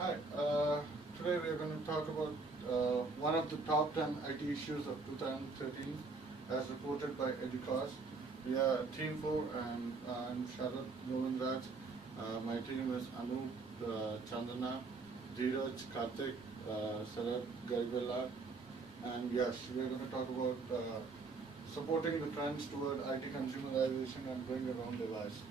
Hi, today we are going to talk about one of the top 10 IT issues of 2013 as reported by Edicos. We are team 4 and I'm Sharad Govindraj. My team is Anup, Chandana, Dheeraj, Karthik, Sarab Garibella, and yes, we are going to talk about supporting the trends toward IT consumerization and bring your own device.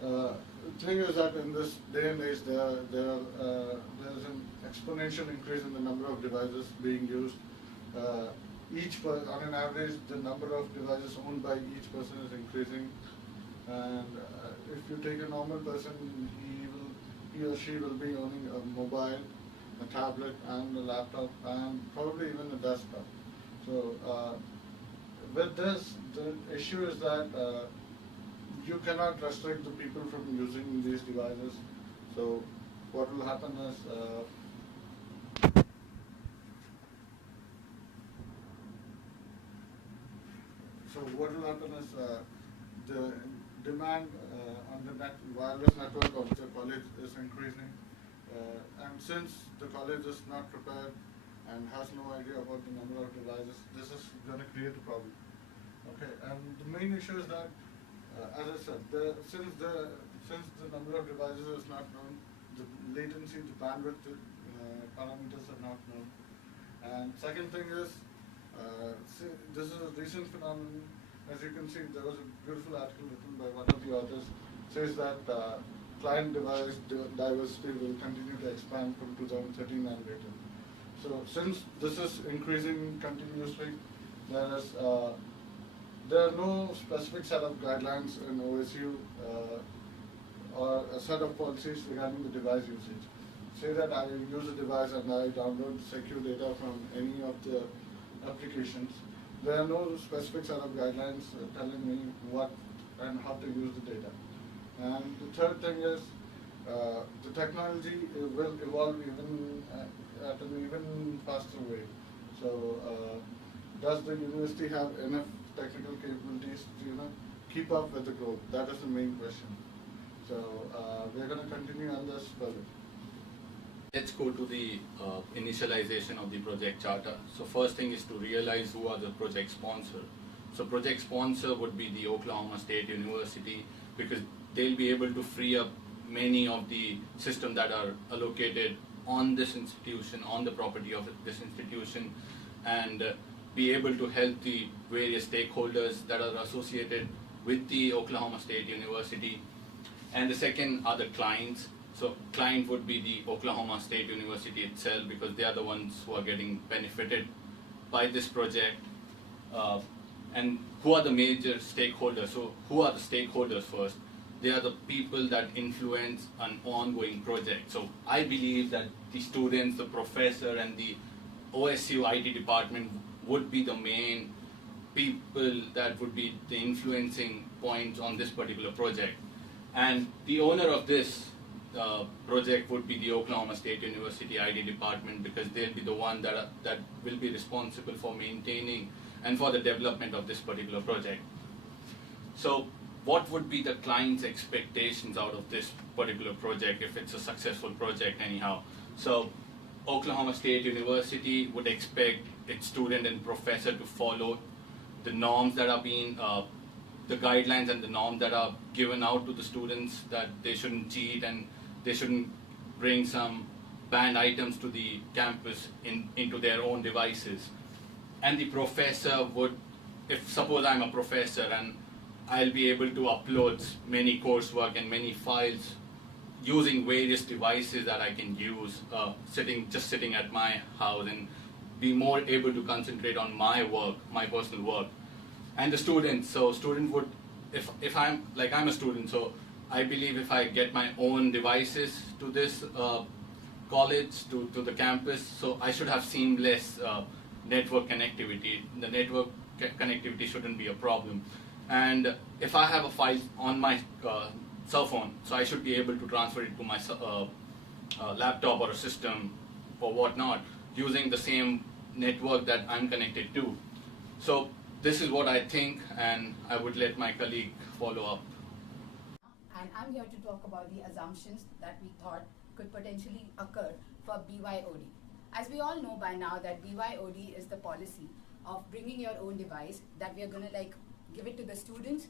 The thing is that in this day and age, there's an exponential increase in the number of devices being used. On an average, the number of devices owned by each person is increasing. And if you take a normal person, he or she will be owning a mobile, a tablet, and a laptop, and probably even a desktop. So with this, the issue is that you cannot restrict the people from using these devices. So what will happen is the demand on the wireless network of the college is increasing, and since the college is not prepared and has no idea about the number of devices, this is going to create a problem. Okay, and the main issue is that, as I said, since the number of devices is not known, the latency, the bandwidth parameters are not known. And second thing is, this is a recent phenomenon. As you can see, there was a beautiful article written by one of the authors, says that client device diversity will continue to expand from 2013 and later. So since this is increasing continuously, there are no specific set of guidelines in OSU or a set of policies regarding the device usage. Say that I use a device and I download secure data from any of the applications. There are no specific set of guidelines telling me what and how to use the data. And the third thing is the technology will evolve even at an even faster way. So does the university have enough technical capabilities to keep up with the growth? That is the main question. So we're going to continue on this further. Let's go to the initialization of the project charter. So first thing is to realize who are the project sponsor. So project sponsor would be the Oklahoma State University, because they'll be able to free up many of the systems that are allocated on this institution, on the property of this institution, and be able to help the various stakeholders that are associated with the Oklahoma State University. And the second are the clients. So client would be the Oklahoma State University itself, because they are the ones who are getting benefited by this project. And who are the major stakeholders? So who are the stakeholders first? They are the people that influence an ongoing project. So I believe that the students, the professor, and the OSU IT department would be the main people that would be the influencing points on this particular project. And the owner of this project would be the Oklahoma State University IT department, because they'll be the one that will be responsible for maintaining and for the development of this particular project. So what would be the client's expectations out of this particular project if it's a successful project anyhow? So Oklahoma State University would expect its student and professor to follow the norms that are being the guidelines and the norms that are given out to the students, that they shouldn't cheat and they shouldn't bring some banned items to the campus into their own devices. And the professor would, if suppose I'm a professor and I'll be able to upload many coursework and many files using various devices that I can use just sitting at my house, and be more able to concentrate on my work, my personal work. And the students, so student would, if I'm a student, so I believe if I get my own devices to this college, to the campus, so I should have seamless network connectivity. The network connectivity shouldn't be a problem. And if I have a file on my cell phone, so I should be able to transfer it to my laptop or a system or whatnot using the same network that I'm connected to. So this is what I think, and I would let my colleague follow up. And I'm here to talk about the assumptions that we thought could potentially occur for BYOD. As we all know by now that BYOD is the policy of bringing your own device, that we are going to like give it to the students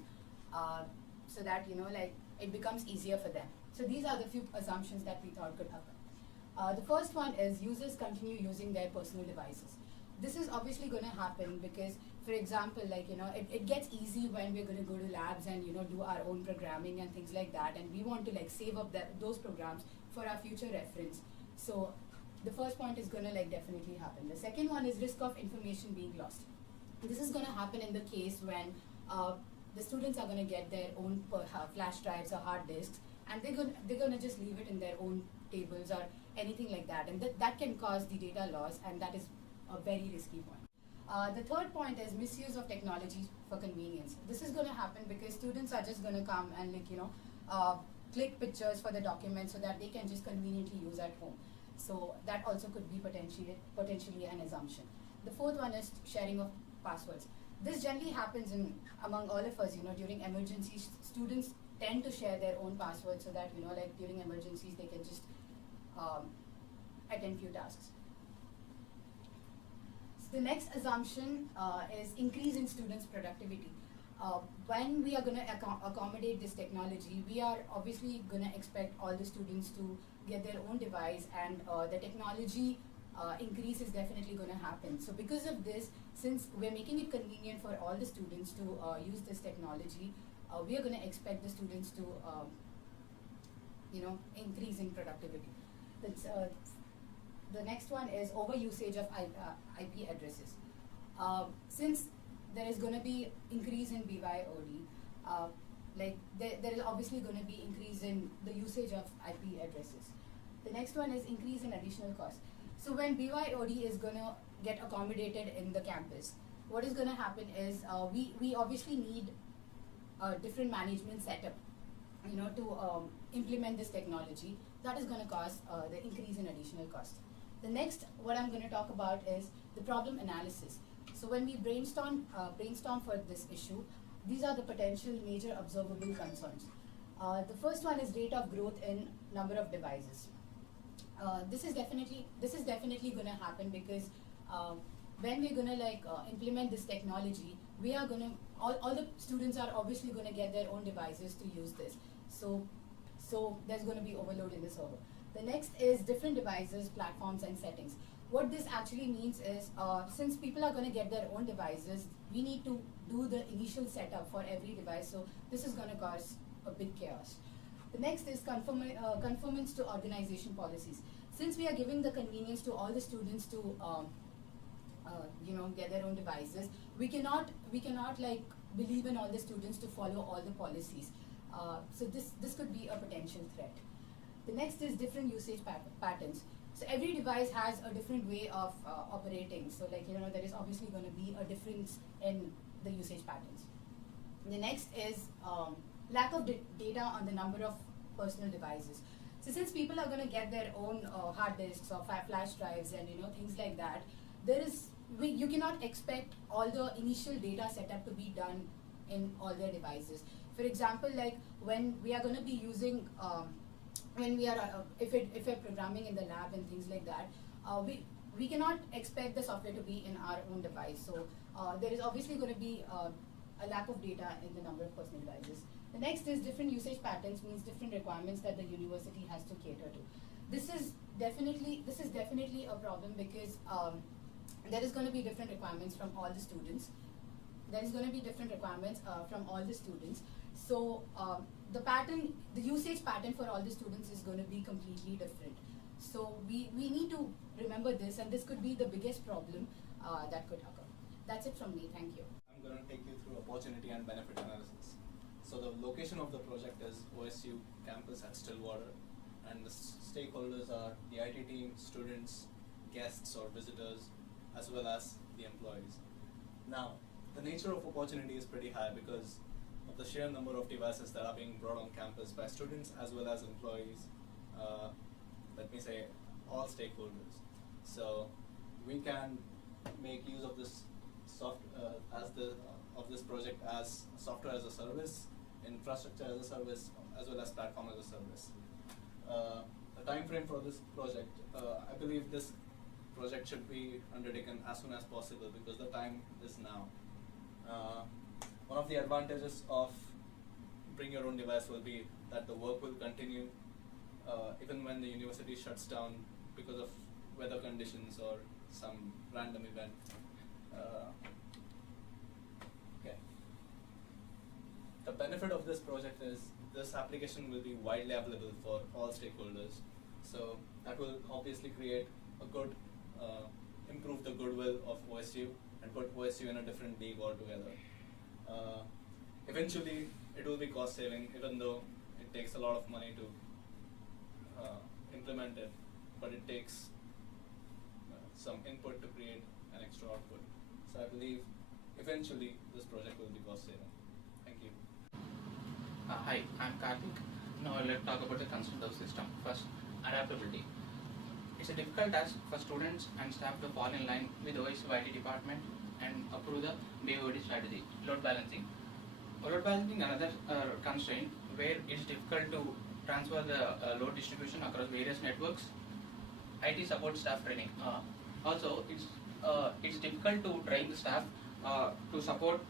so that like it becomes easier for them. So these are the few assumptions that we thought could occur. The first one is users continue using their personal devices. This is obviously going to happen because, for example, like it gets easy when we're going to go to labs and do our own programming and things like that, and we want to like save up those programs for our future reference. So the first point is going to like definitely happen. The second one is risk of information being lost. This is going to happen in the case when the students are going to get their own flash drives or hard disks, and they're going to just leave it in their own tables or anything like that, and that can cause the data loss, and that is a very risky point. The third point is misuse of technology for convenience. This is going to happen because students are just going to come and like click pictures for the document so that they can just conveniently use at home. So that also could be potentially an assumption. The fourth one is sharing of passwords. This generally happens among all of us. During emergencies, students tend to share their own passwords so that like during emergencies they can just attend few tasks. So the next assumption is increase in students' productivity. When we are going to accommodate this technology, we are obviously going to expect all the students to get their own device, and the technology increase is definitely going to happen. So because of this, since we're making it convenient for all the students to use this technology, we are going to expect the students to increase in productivity. That's, the next one is overusage of IP addresses. Since there is going to be increase in BYOD, like there is obviously going to be increase in the usage of IP addresses. The next one is increase in additional cost. So when BYOD is going to get accommodated in the campus, what is going to happen is we obviously need a different management setup, to implement this technology. That is going to cause the increase in additional cost. The next, what I'm going to talk about is the problem analysis. So when we brainstorm for this issue, these are the potential major observable concerns. The first one is rate of growth in number of devices. This is definitely going to happen because when we're going to implement this technology, we are going to all the students are obviously going to get their own devices to use this. So there's going to be overload in the server. The next is different devices, platforms, and settings. What this actually means is, since people are going to get their own devices, we need to do the initial setup for every device. So this is going to cause a big chaos. The next is conformance to organization policies. Since we are giving the convenience to all the students to get their own devices, we cannot like believe in all the students to follow all the policies. So this could be a potential threat. The next is different usage patterns. So every device has a different way of operating. So like there is obviously going to be a difference in the usage patterns. The next is lack of data on the number of personal devices. So since people are going to get their own hard disks or flash drives and things like that, you cannot expect all the initial data setup to be done in all their devices. For example, like when we are going to be using when we are if we're programming in the lab and things like that, we cannot expect the software to be in our own device. So there is obviously going to be a lack of data in the number of personal devices. The next is different usage patterns, means different requirements that the university has to cater to. This is definitely a problem because there is going to be different requirements from all the students. So the usage pattern for all the students is going to be completely different. So we need to remember this, and this could be the biggest problem that could occur. That's it from me. Thank you. I'm going to take you through opportunity and benefit analysis. So the location of the project is OSU campus at Stillwater, and the stakeholders are the IT team, students, guests or visitors, as well as the employees. Now, the nature of opportunity is pretty high because of the sheer number of devices that are being brought on campus by students as well as employees, let me say all stakeholders. So we can make use of this of this project as software as a service, infrastructure as a service, as well as platform as a service. The time frame for this project, I believe this project should be undertaken as soon as possible because the time is now. One of the advantages of bring your own device will be that the work will continue even when the university shuts down because of weather conditions or some random event. Okay. The benefit of this project is this application will be widely available for all stakeholders. So that will obviously create a good, improve the goodwill of OSU and put OSU in a different league altogether. Eventually, it will be cost saving, even though it takes a lot of money to implement it, but it takes some input to create an extra output. So I believe eventually this project will be cost saving. Thank you. Hi, I'm Karthik. Now let's talk about the concept of system. First, adaptability. It's a difficult task for students and staff to fall in line with the OSU IT department and approve the BOD strategy. Load balancing. Load balancing another constraint where it's difficult to transfer the load distribution across various networks. IT support staff training. Also, it's difficult to train the staff to support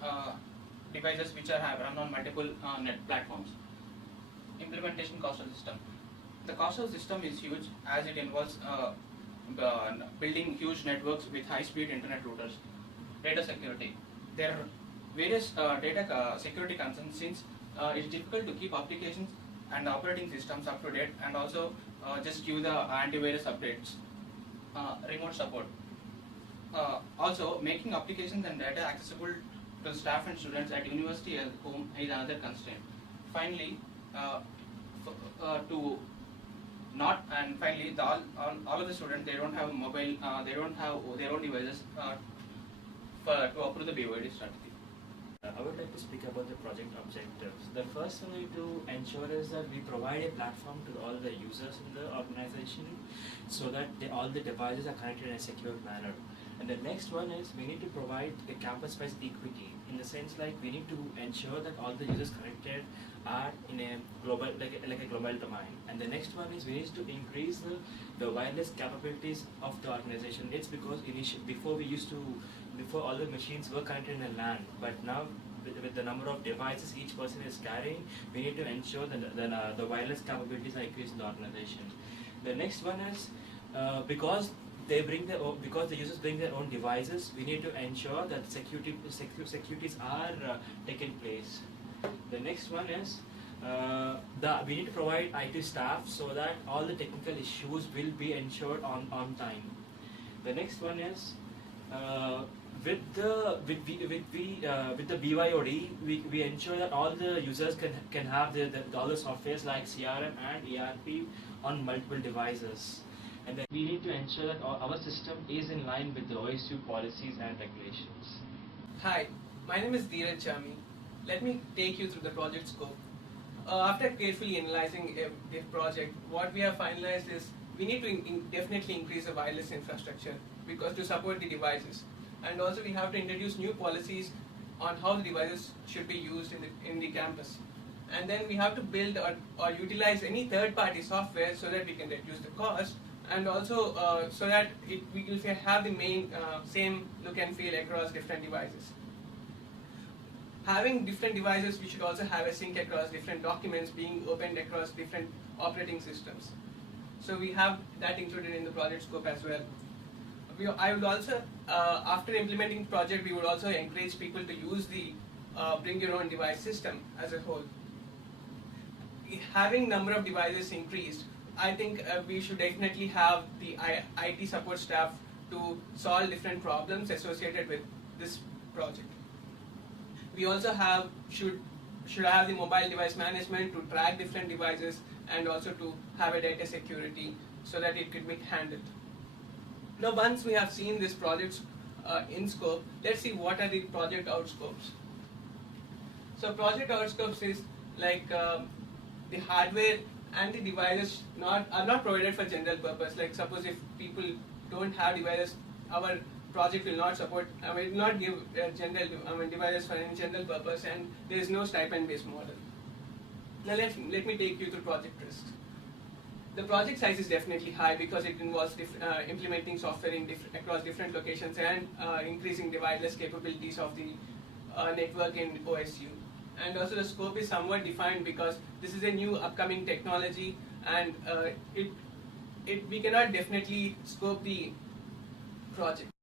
devices which are run on multiple net platforms. Implementation cost of system. The cost of system is huge as it involves building huge networks with high-speed internet routers. Data security. There are various data security concerns since it's difficult to keep applications and operating systems up to date and also just give the antivirus updates. Remote support. Also, making applications and data accessible to staff and students at university and home is another constraint. Finally, all of the students, they don't have mobile, they don't have their own devices to approve the BOD strategy. I would like to speak about the project objectives. The first one we need to ensure is that we provide a platform to all the users in the organization so that all the devices are connected in a secure manner. And the next one is we need to provide a campus-wise equity in the sense like we need to ensure that all the users connected are in a global, like a global domain. And the next one is we need to increase the wireless capabilities of the organization. It's because before all the machines were connected in a LAN, but now with the number of devices each person is carrying, we need to ensure that the wireless capabilities are increased in the organization. The next one is because the users bring their own devices, we need to ensure that securities are taken place. The next one is we need to provide IT staff so that all the technical issues will be ensured on time. The next one is with the BYOD, we ensure that all the users can have all the softwares like CRM and ERP on multiple devices. And then we need to ensure that our system is in line with the OSU policies and regulations. Hi, my name is Dheeraj Chami. Let me take you through the project scope. After carefully analyzing the project, what we have finalized is we need to definitely increase the wireless infrastructure because to support the devices. And also we have to introduce new policies on how the devices should be used in the campus. And then we have to build or utilize any third-party software so that we can reduce the cost and also so that we will have the same look and feel across different devices. Having different devices, we should also have a sync across different documents being opened across different operating systems. So we have that included in the project scope as well. I would also, after implementing the project, we would also encourage people to use the bring your own device system as a whole. Having number of devices increased, I think we should definitely have the IT support staff to solve different problems associated with this project. We also should have the mobile device management to track different devices and also to have a data security so that it could be handled. Now once we have seen this project in scope, let's see what are the project outscopes. So project outscopes is like the hardware and the devices are not provided for general purpose. Like suppose if people don't have devices, our project will not support, will not give general devices for any general purpose, and there is no stipend based model. Now let me take you through project risks. The project size is definitely high because it involves implementing software across different locations and increasing the wireless capabilities of the network in OSU. And also the scope is somewhat defined because this is a new upcoming technology, and we cannot definitely scope the project.